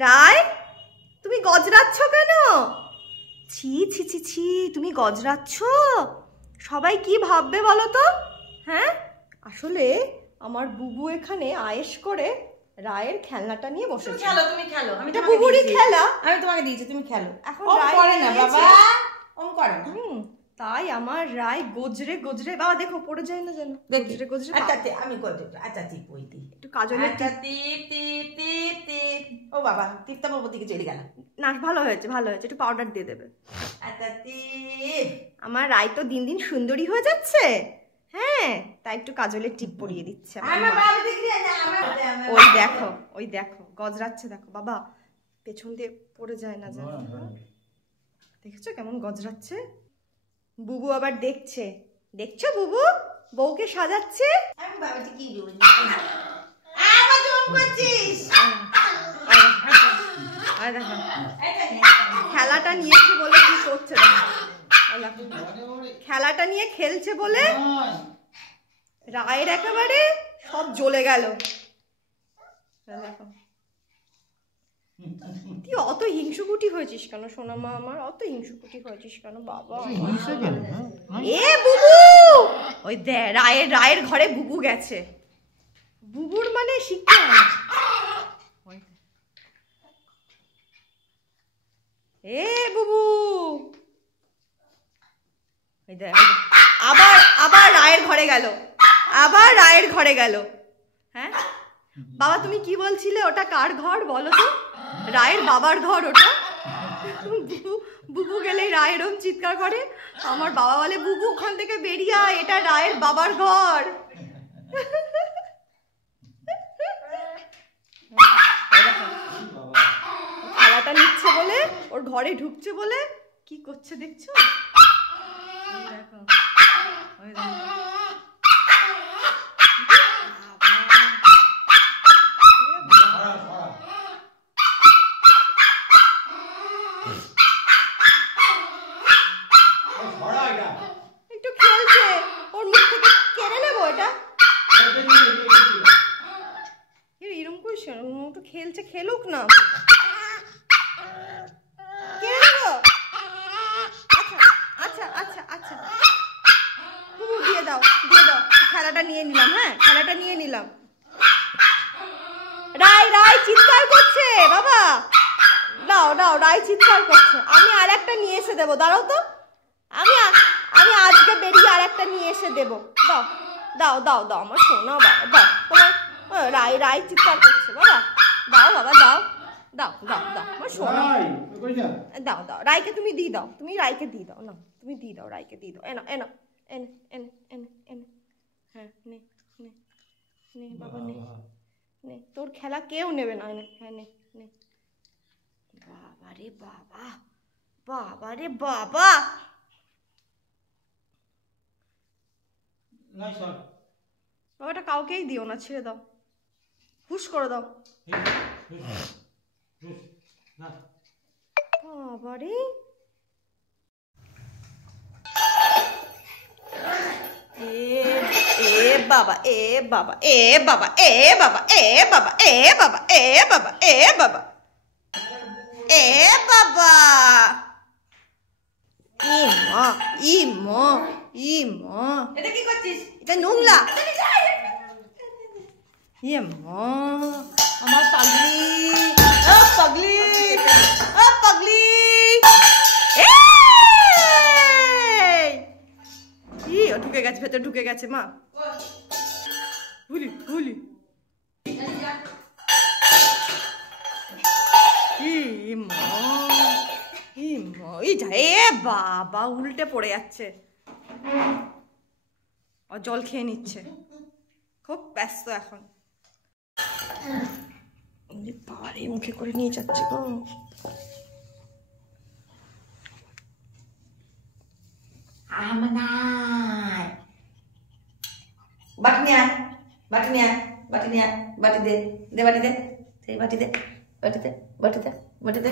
রায়, তুমি গজরাচ্ছ কেন? ছি ছি ছি ছি, তুমি গজরাচ্ছ? সবাই কি ভাববে বলো তো? হ্যাঁ, আসলে আমার বুবু এখানে আয়েশ করে রায়ের খেলনাটা নিয়ে বসেছে। খেলো, তুমি খেলো। এটা বুবুরই খেলা, আমি তোমাকে দিয়েছি, তুমি খেলো। এখন রায় করে না বাবা, ওম করে না। তাই আমার রায় গজরে গজরে, বাবা দেখো পড়ে যায় না যেন, গজরে গজরে। আচ্ছা আমি গজরে, আচ্ছা টিপ ওই দি একটু কাজলে টিপ টিপ টিপ টিপ টিপ। ও বাবা, টিপটা বাবু দিকে চলে গেল। না, ভালো হয়েছে ভালো হয়েছে, একটু পাউডার দিয়ে দেবে। আচ্ছা টিপ। আমার রায় তো দিন দিন সুন্দরী হয়ে যাচ্ছে। হ্যাঁ, তাই একটু কাজলের টিপ পরিয়ে দিচ্ছে। ওই দেখো, ওই দেখো গজরাচ্ছে, দেখো বাবা পেছন দিয়ে পড়ে যায় না যেন। দেখেছো কেমন গজরাচ্ছে? বুবু আবার দেখছে, দেখছো বুবু বউকে সাজাচ্ছে। আমি বাবাটি কি বলি, আবার জোর করছিস। দেখো খেলাটা নিয়েছে বলে কি করছে, খেলাটা নিয়ে খেলছে বলে রায়ের একেবারে সব জ্বলে গেল। দেখো তুই অত হিংসুকুটি হয়েছিস কেন সোনা মা আমার? অত হিংসুকুটি হয়েছিস কেন বাবা? এ বুবু, ওই দে রায়ের ঘরে বুবু গেছে। বুবুর মানে শিক্ষা। এ বুবু, আবার আবার রায়ের ঘরে গেল, আবার রায়ের ঘরে গেল। হ্যাঁ বাবা, তুমি কি বলছিলে? ওটা কার ঘর বলো তো? রায়ের বাবার ঘর ওটা। বুবু গেলেই রায় এরম চিৎকার করে। আমার বাবা বলে, বুবু ওখান থেকে বেরিয়ে আয়, এটা রায়ের বাবার ঘর। খেলাটা নিচ্ছে বলে, ওর ঘরে ঢুকছে বলে কি করছে দেখছো? দেখো একটু খেলছে, ওর মুখ থেকে কেড়ে নেবো এটা। এরকম করিস একটু খেলছে, খেলুক না। আচ্ছা আচ্ছা আচ্ছা, দিয়ে দাও দিয়ে দাও, খেলাটা নিয়ে নিলাম। হ্যাঁ, খেলাটা নিয়ে নিলাম। রায় রায় চিৎকার করছে বাবা, দাও দাও, রায় চিৎকার করছে। আমি আর একটা নিয়ে এসে দেবো, দাঁড়াও তো। আমি আজকে বেরিয়ে আর একটা নিয়ে এসে দেবো। দাও দাও দাও দাও আমার সোনা বাবা, দাও। তোমার রায় চিৎকার করছে বাবা, দাও বাবা দাও দাও দাও দাও আমার সোনা, দাও দাও। রায়কে তুমি দিয়ে দাও, তুমি রায়কে দিয়ে দাও না, তুমি দিয়ে দাও, রায়কে দিয়ে দাও। এনো এনো এনে এনে এনে এনে। হ্যাঁ নে নে নে বাবা নে নে, তোর খেলা কেউ নেবে না। এনে হ্যাঁ নে নে। বাবা রে বাবা, বাবা রে বাবা। বাবাটা কাউকেই দিও না, ছেড়ে দাও, হুশ করে দাও। বাবা রে, এ বাবা এ বাবা এ বাবা এ বাবা এ বাবা এ বাবা এ বাবা এ বাবা এ বাবা। ই মা ই মা ই মা, এটা কি করছিস? এটা নোংলা। ইয়ে মা, আমার পাগলি, ও পাগলি, ও পাগলি। ও ঢুকে গেছে, ভেতর ঢুকে গেছে মা। ভুলি ভুলি বাবা, উল্টে পড়ে যাচ্ছে, ও জল খেয়ে নিচ্ছে, খুব ব্যস্ত এখন। বাড়ি মুখে করে নিয়ে যাচ্ছে গো। বাটি নিয়ে আয়, বাটি নিয়ে আয়, বাটি নিয়ে আয়, বাটি দে, দে বাটি দে, সেই বাটি দে, বাটি দে, বাটি দে, বাটি দে,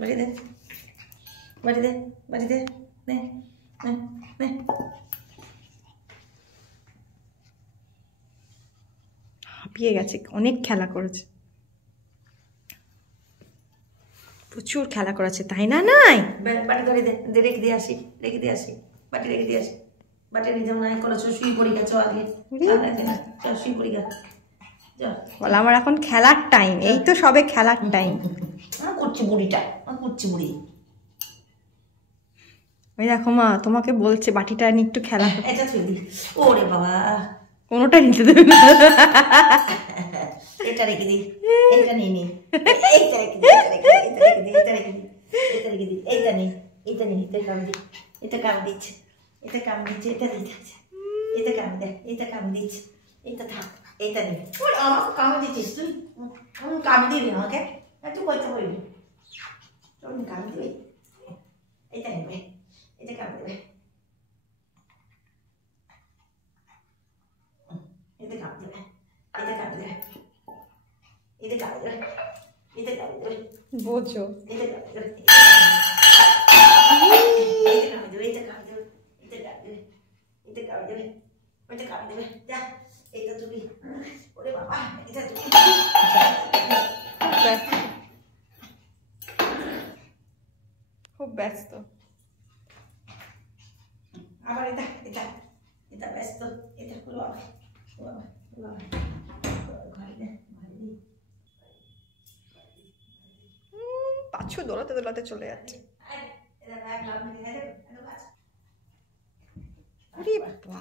বাটি দে, বাটি দে, বাটি দে, নে নে নে। হাঁপিয়ে গেছে, অনেক খেলা করেছে। প্রচুর খেলা করেছে, তাই না? নাই বাটি ধরে দে, রেখে দিয়ে আসি, বাটি রেখে দিয়ে আসি। বাটি নিয়ে যাবো না, কোনো শুই পড়ি গেছো আগে, চল শুই পড়ি গা। বল আমার এখন খেলার টাইম, এই তো সবে খেলার টাইম। করছি বুড়িটা, করছি বুড়ি। ওই দেখো মা তোমাকে বলছে বাটিটা নিয়ে একটু খেলা। এটা থুই দি। ওরে বাবা, কোনোটা নিতে দেবে না। এটা রেখে দি, এটা নিয়ে নি, এইটা রেখে দি, এটা রেখে দি, এটা রেখে দি, এটা রেখে দি, এটা রেখে দি, এইটা নেই, এটা নেই, এটা কাম দি, এটা কাম দিচ্ছে, এটা কাম দিচ্ছে, এটা দিচ্ছে, এটা কাম দে, এটা কাম দিচ্ছে, এটা থাক, এইটা নেই। ওর আমাকে কাম দিচ্ছিস তুই, কাম দিবি আমাকে, তুই বলতে বলবি, তোর কাম দিবি, এটা নেবে, এটা কাম দেবে, এটা কাম দেবে, এটা কাম দেবে, এটা কাম দেবে, এটা কাম দেবে, বোঝো এটা কাম দেবে, এটা কাম দেবে, এটা কাম দেবে, এটা কাম দেবে, এটা কাম দেবে, এটা কাম দেবে, যা এটা তুমি, ওরে বাবা এটা তুমি, খুব ব্যস্ত। আবার এটা এটা এটা ব্যস্ত, এটা পুরো ঘরে দে, ঘরে দি। পাছু দৌড়াতে দৌড়াতে চলে যাচ্ছে। আরে বাবা,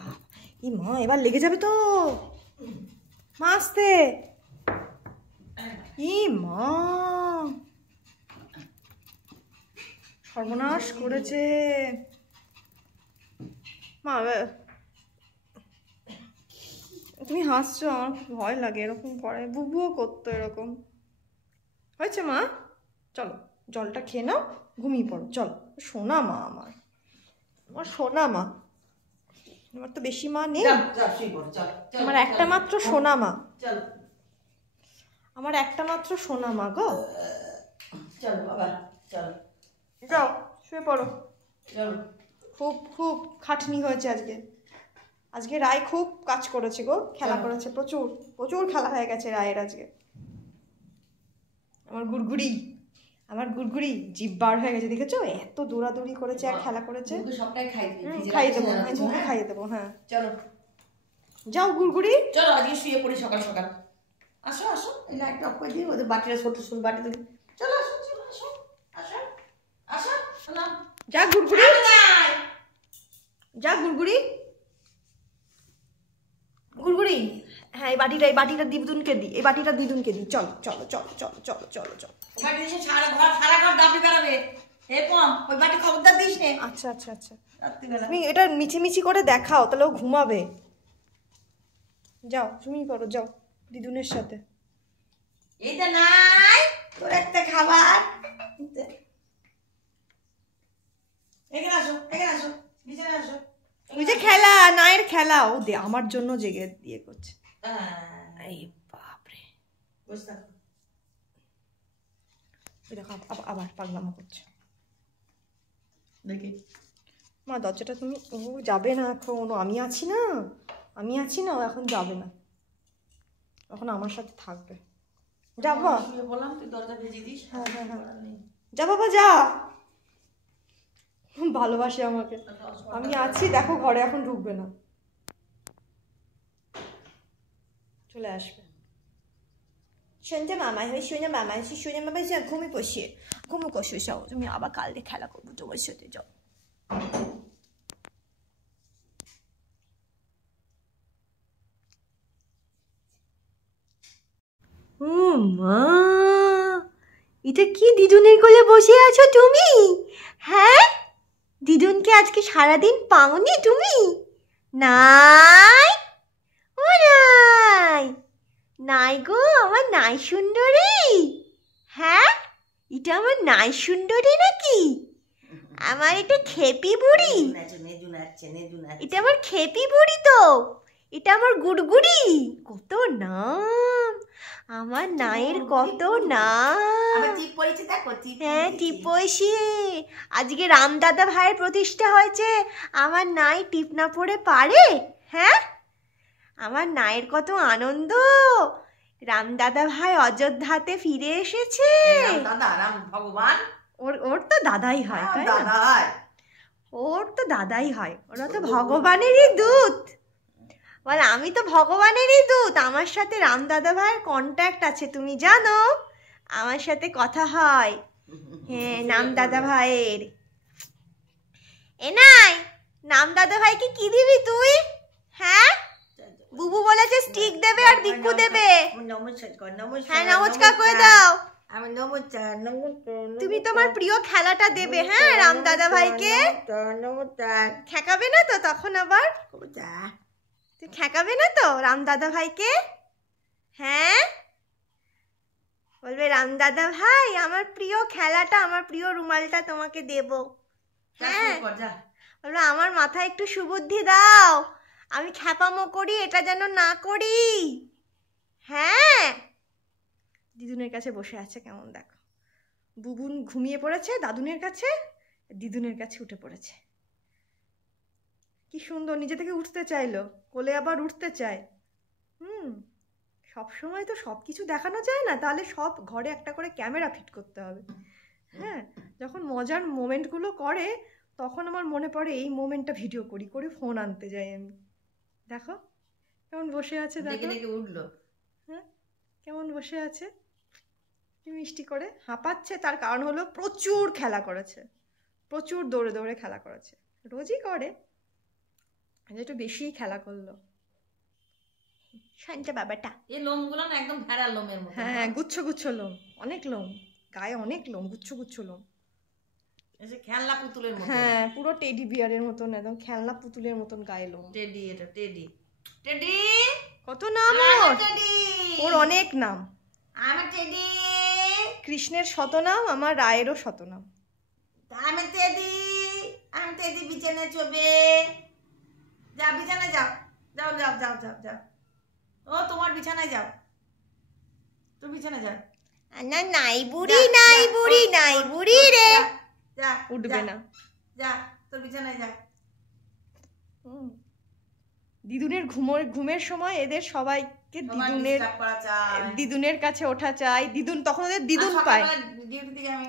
ই মা এবার লেগে যাবে তো। মা আসতে, ই মা সর্বনাশ করেছে। মা তুমি হাসছো, আমার খুব ভয় লাগে এরকম করে, বুবুও করতো এরকম। হয়েছে মা, চলো জলটা খেয়ে নাও, ঘুমিয়ে পড়ো চলো। সোনা মা আমার, আমার সোনা মা, আমার তো বেশি মা নেই, আমার একটা মাত্র সোনা মা, আমার একটা মাত্র সোনা মা গো। চলো বাবা চলো, যাও শুয়ে পড়ো। চলো। খুব খুব খাটনি হয়েছে আজকে, আজকে রায় খুব কাজ করেছে গো, খেলা করেছে, প্রচুর প্রচুর খেলা হয়ে গেছে রায়ের আজকে। আমার গুড়গুড়ি, আমার গুড়গুড়ি জিভ বার হয়ে গেছে, দেখেছো? এত দৌড়াদৌড়ি করেছে আর খেলা করেছে। সবটাই খাইয়ে দেবো, ঝুঁকি খাইয়ে দেবো। হ্যাঁ চলো যাও গুড়গুড়ি, চলো আজকে শুয়ে পড়ি সকাল সকাল। আসো আসো, এই লাইটটা অফ করে দিই, ওদের বাটিটা ছোট ছোট বাটি তুমি, চলো আসো চলো আসো আসো আসো চলো। যা গুড়গুড়ি, যা গুড়গুড়ি, গুড়গুড়ি। হ্যাঁ এই বাটিটা দিদুনকে দিই, এই বাটিটা দিদুনকে দিই। চলো চলো চলো চলো চলো চলো চলো। বাটি দিছে সারা ঘর দাবি বেড়াবে, এ কম ওই বাটি খবরদার দিস নে। আচ্ছা আচ্ছা আচ্ছা, রাত্রিবেলা তুমি এটা মিছিমিছি করে দেখাও, তাহলে ও ঘুমাবে। যাও তুমি করো, যাও দিদুনের সাথে। এইটা নাই তোর একটা খাবার, এখানে আসো এখানে আসো, বিছানায় আসো। ওই যে খেলা, নায়ের খেলা, ও দে আমার জন্য জেগে দিয়ে করছে। এই বাপরে, বসে থাকো। ওই দেখো আবার পাগলামো করছে। দেখি মা দরজাটা তুমি, ও যাবে না এখন, আমি আছি না, আমি আছি না, ও এখন যাবে না, এখন আমার সাথে থাকবে। যা বাবা, বললাম তুই দরজা ভেজে দিস। হ্যাঁ হ্যাঁ হ্যাঁ, যা বাবা যা, ভালোবাসে আমাকে, আমি আছি দেখো ঘরে, এখন ঢুকবে না, চলে আসবে। শুনছে মামাই হয়, শুনে মামাই, শুনে মামাই যা ঘুমিয়ে বসে, ঘুমো বসে যাও, তুমি আবার কাল দিয়ে খেলা করবো তোমার সাথে, যাও। ও মা, এটা কি দিদুনের কোলে বসে আছো তুমি? হ্যাঁ, দিদুনকে আজকে সারাদিন পাওনি তুমি? নাই, ও নাই, নাই গো আমার নাই সুন্দরী। হ্যাঁ, এটা আমার নাই সুন্দরী নাকি? আমার এটা খেপি বুড়ি, এটা আমার খেপি বুড়ি তো, এটা আমার গুড়গুড়ি। কত নাম আমার নায়ের, কত নাম। হ্যাঁ টিপইছি, আজকে রামদাদা ভাইয়ের প্রতিষ্ঠা হয়েছে, আমার নাই টিপ না পড়ে পারে? হ্যাঁ, আমার নায়ের কত আনন্দ, রাম দাদা ভাই অযোধ্যাতে ফিরে এসেছে। দাদা রাম ভগবান, ওর তো দাদাই হয়, তাই না? দাদা ওর তো দাদাই হয়, ওরা তো ভগবানেরই দূত। বল আমি তো ভগবানেরই দূত, আমার সাথে রাম দাদা ভাইয়ের কন্ট্যাক্ট আছে, তুমি জানো? আমার সাথে কথা হয়। হ্যাঁ, নাম দাদা ভাইয়ের। এ নাই, নাম দাদা ভাইকে কি দিবি তুই? হ্যাঁ, বুবু বলেছে স্টিক দেবে আর দিকু দেবে। নমস্কার কর, নমস্কার। হ্যাঁ, নমস্কার করে দাও। আমি নমস্কার, নমস্কার। তুমি তোমার প্রিয় খেলাটা দেবে, হ্যাঁ, রাম দাদা ভাইকে। নমস্কার। ঠেকাবে না তো তখন আবার? নমস্কার। তুই ঠেকাবে না তো রাম দাদা ভাইকে? হ্যাঁ, বলবে রাম দাদা ভাই আমার প্রিয় খেলাটা, আমার প্রিয় রুমালটা তোমাকে দেব। হ্যাঁ, বলবে আমার মাথায় একটু সুবুদ্ধি দাও, আমি খ্যাপামো করি, এটা যেন না করি। হ্যাঁ, দিদুনের কাছে বসে আছে কেমন দেখো। বুবুন ঘুমিয়ে পড়েছে দাদুনের কাছে, দিদুনের কাছে উঠে পড়েছে। কি সুন্দর, নিজে থেকে উঠতে চাইলো, কোলে আবার উঠতে চায়। সব সময় তো সব কিছু দেখানো যায় না, তাহলে সব ঘরে একটা করে ক্যামেরা ফিট করতে হবে। হ্যাঁ, যখন মজার মোমেন্টগুলো করে তখন আমার মনে পড়ে এই মোমেন্টটা ভিডিও করি, করে ফোন আনতে যাই আমি। দেখো কেমন বসে আছে, দেখো উঠলো। হ্যাঁ, কেমন বসে আছে, কি মিষ্টি করে হাঁপাচ্ছে। তার কারণ হলো প্রচুর খেলা করেছে, প্রচুর দৌড়ে দৌড়ে খেলা করেছে, রোজই করে, একটু বেশিই খেলা করলো শান্তা বাবাটা। এই লোমগুলো না একদম ভেড়া লোমের মতো। হ্যাঁ, গুচ্ছ গুচ্ছ লোম, অনেক লোম গায়ে, অনেক লোম, গুচ্ছ গুচ্ছ লোম। এসে খেলনা পুতুলের মতো। হ্যাঁ, পুরো টেডি বিয়ারের মতন, একদম খেলনা পুতুলের মতন গায়ে লোম। টেডি, এটা টেডি। টেডি কত নাম ওর, ওর অনেক নাম। আমার টেডি। কৃষ্ণের শতনাম, আমার রায়েরও শতনাম। আমি টেডি, আমি টেডি বিছানায় চবে। যাও বিছানায় যাও, যাও যাও যাও যাও যাও। ও তোমার বিছানায় যাও, তুমি বিছানায় যাও। না, নাই বুড়ি, নাই বুড়ি, নাই বুড়ি রে। যা, উঠবে না, যা তোর বিছানায় যা। দিদুনের ঘুমের সময় এদের সবাইকে দিদুনের কাছে ওঠা চাই। দিদুন তখন ওদের দিদুন পায়। ডিউটি থেকে আমি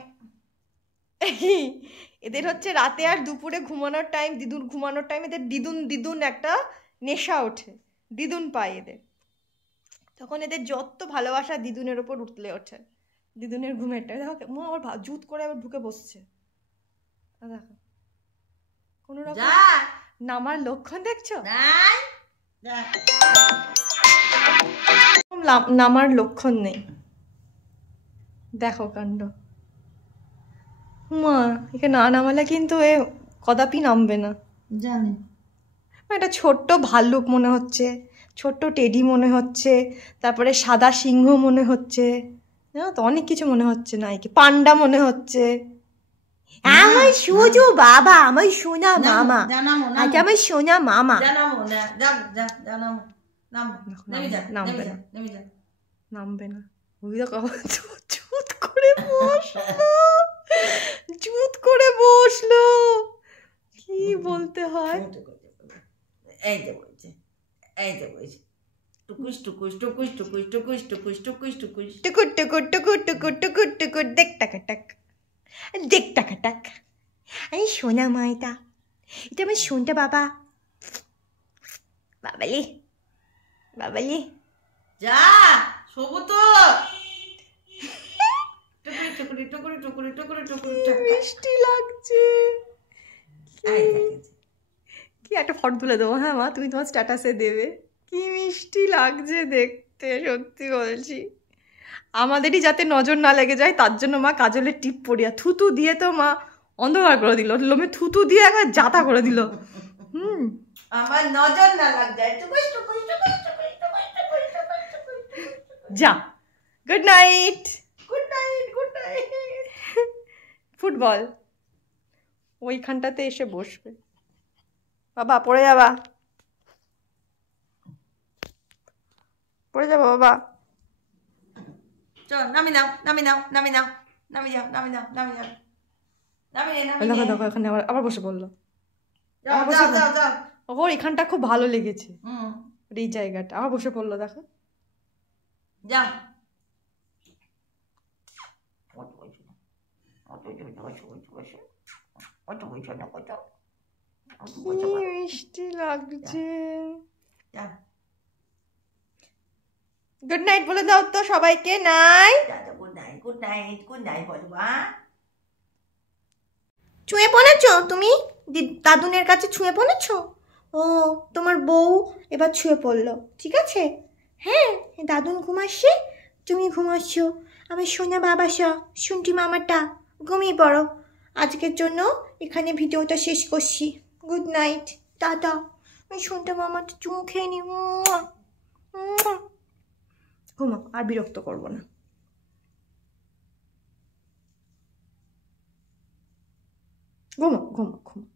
এদের হচ্ছে রাতে আর দুপুরে ঘুমানোর টাইম, দিদুন ঘুমানোর টাইম এদের দিদুন দিদুন একটা নেশা ওঠে, দিদুন পায় এদের। তখন এদের যত ভালোবাসা দিদুনের ওপর উঠলে ওঠে। দিদুনের ঘুমের টাইম দেখো, মা আবার জুত করে আবার ঢুকে বসছে। দেখো কোনো রকম নামার লক্ষণ দেখছো? নামার লক্ষণ নেই, দেখো কাণ্ড। মা একে না নামালে কিন্তু এ কদাপি নামবে না, জানি। একটা ছোট্ট ভাল্লুক মনে হচ্ছে, ছোট্ট টেডি মনে হচ্ছে, তারপরে সাদা সিংহ মনে হচ্ছে, জানো তো অনেক কিছু মনে হচ্ছে। না একে পান্ডা মনে হচ্ছে। আমার সুজু বাবা, আমার সোনা মামা, আজ আমার সোনা মামা। নামবে না, জুত করে বসলো, জুত করে বসলো। কি বলতে হয়, এই যে বলছে, এই যে বলছে টুকুস টুকুস টুকুস টুকুস টুকুস টুকুস টুকুস টুকুস টুকুর টুকুর টুকুর টুকুর টুকুর টুকুর দেখ টাকা টাক, দেখ টাকা টাক। এই সোনা মাইটা, এটা আমার সোনটা বাবা। বাবালি বাবালি যা শোবো তো। টুকুরি টুকুরি টুকুরি টুকুরি টুকুরি টুকুরি মিষ্টি লাগছে। কি একটা ফটো তুলে দেবো, হ্যাঁ মা, তুমি তোমার স্ট্যাটাসে দেবে। কি মিষ্টি লাগছে দেখতে, সত্যি বলছি। আমাদেরই যাতে নজর না লেগে যায় তার জন্য মা কাজলের টিপ পরিয়া থুতু দিয়ে তো মা অন্ধকার করে দিল, লোমে থুতু দিয়ে একবার জাতা করে দিল। আমার নজর না লাগ যায়। যা, good night. Good night, good night. Football ওইখানটাতে এসে বসবে। বাবা পড়ে যাবা, পড়ে যাবো বাবা। চল নামি নাও, নামি নাও, নামি নাও, নামি যাও, নামি নাও, নামি যাও, নামি নে, নামি দেখো নে। দেখো এখানে আবার বসে পড়লো। যাও যাও যাও যাও। ওর এখানটা খুব ভালো লেগেছে, এই জায়গাটা আবার বসে পড়লো। দেখো যাও মিষ্টি লাগছে। যা গুড নাইট বলে দাও তো সবাইকে। Night. Good night, good night, good night বলবা। ছুঁয়ে পড়েছো তুমি? দাদুনের কাছে ছুঁয়ে পড়েছো? ও, তোমার বউ এবার ছুঁয়ে পড়লো, ঠিক আছে? হ্যাঁ, দাদুন ঘুমাচ্ছে, তুমি ঘুমাচ্ছ। আমার সোনা বাবাসা শুনটি মামাটা ঘুমিয়ে পড়ো। আজকের জন্য এখানে ভিডিওটা শেষ করছি। Good night, tata. আমি শুনতে মামাটা চুমু খেয়ে নি। ঘুমো, আর বিরক্ত করবো না। ঘুমো ঘুমো ঘুমো।